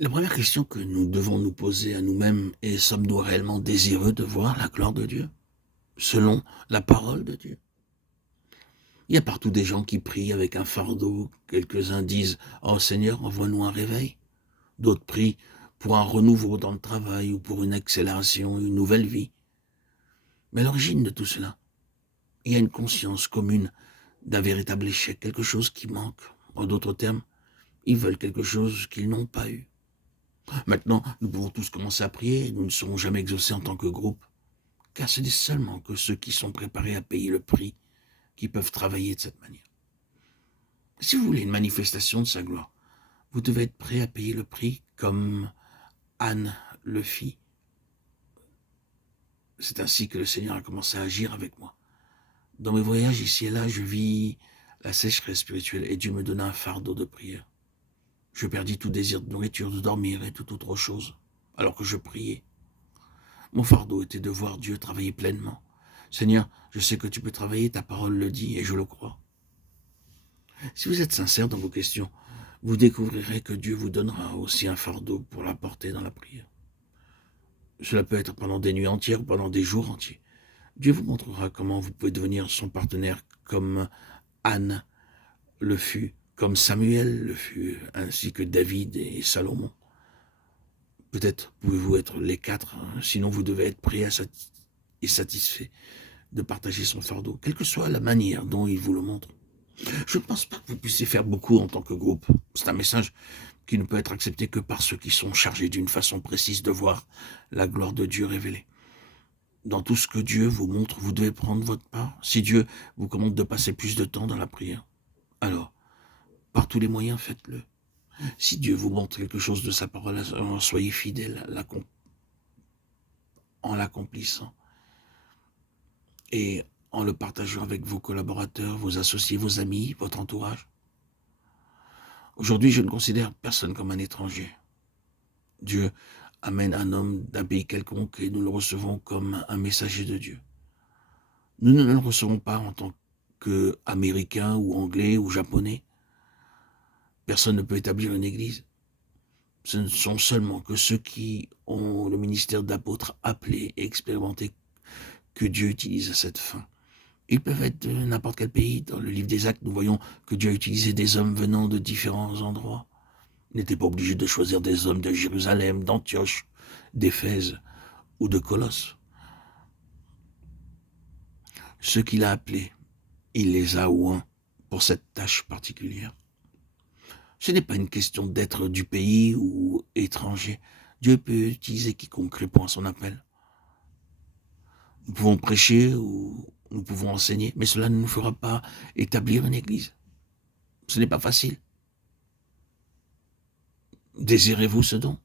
La première question que nous devons nous poser à nous-mêmes est: sommes-nous réellement désireux de voir la gloire de Dieu, selon la parole de Dieu? Il y a partout des gens qui prient avec un fardeau. Quelques-uns disent: «Oh Seigneur, envoie-nous un réveil». D'autres prient pour un renouveau dans le travail ou pour une accélération, une nouvelle vie. Mais à l'origine de tout cela, il y a une conscience commune d'un véritable échec, quelque chose qui manque. En d'autres termes, ils veulent quelque chose qu'ils n'ont pas eu. Maintenant, nous pouvons tous commencer à prier, et nous ne serons jamais exaucés en tant que groupe, car ce n'est seulement que ceux qui sont préparés à payer le prix qui peuvent travailler de cette manière. Si vous voulez une manifestation de sa gloire, vous devez être prêt à payer le prix comme Anne le fit. C'est ainsi que le Seigneur a commencé à agir avec moi. Dans mes voyages ici et là, je vis la sécheresse spirituelle et Dieu me donna un fardeau de prière. Je perdis tout désir de nourriture, de dormir et toute autre chose, alors que je priais. Mon fardeau était de voir Dieu travailler pleinement. Seigneur, je sais que tu peux travailler, ta parole le dit et je le crois. Si vous êtes sincère dans vos questions, vous découvrirez que Dieu vous donnera aussi un fardeau pour la porter dans la prière. Cela peut être pendant des nuits entières ou pendant des jours entiers. Dieu vous montrera comment vous pouvez devenir son partenaire comme Anne le fut, comme Samuel le fut, ainsi que David et Salomon. Peut-être pouvez-vous être les quatre, sinon vous devez être prêt et satisfait de partager son fardeau, quelle que soit la manière dont il vous le montre. Je ne pense pas que vous puissiez faire beaucoup en tant que groupe. C'est un message qui ne peut être accepté que par ceux qui sont chargés d'une façon précise de voir la gloire de Dieu révélée. Dans tout ce que Dieu vous montre, vous devez prendre votre part. Si Dieu vous commande de passer plus de temps dans la prière, alors, par tous les moyens, faites-le. Si Dieu vous montre quelque chose de sa parole, soyez fidèle en l'accomplissant et en le partageant avec vos collaborateurs, vos associés, vos amis, votre entourage. Aujourd'hui, je ne considère personne comme un étranger. Dieu amène un homme d'un pays quelconque et nous le recevons comme un messager de Dieu. Nous ne le recevons pas en tant qu'Américain ou Anglais ou Japonais. Personne ne peut établir une église. Ce ne sont seulement que ceux qui ont le ministère d'apôtre appelé et expérimenté que Dieu utilise à cette fin. Ils peuvent être de n'importe quel pays. Dans le livre des Actes, nous voyons que Dieu a utilisé des hommes venant de différents endroits. Il n'était pas obligé de choisir des hommes de Jérusalem, d'Antioche, d'Éphèse ou de Colosse. Ceux qu'il a appelés, il les a oints pour cette tâche particulière. Ce n'est pas une question d'être du pays ou étranger. Dieu peut utiliser quiconque répond à son appel. Nous pouvons prêcher ou nous pouvons enseigner, mais cela ne nous fera pas établir une église. Ce n'est pas facile. Désirez-vous ce don?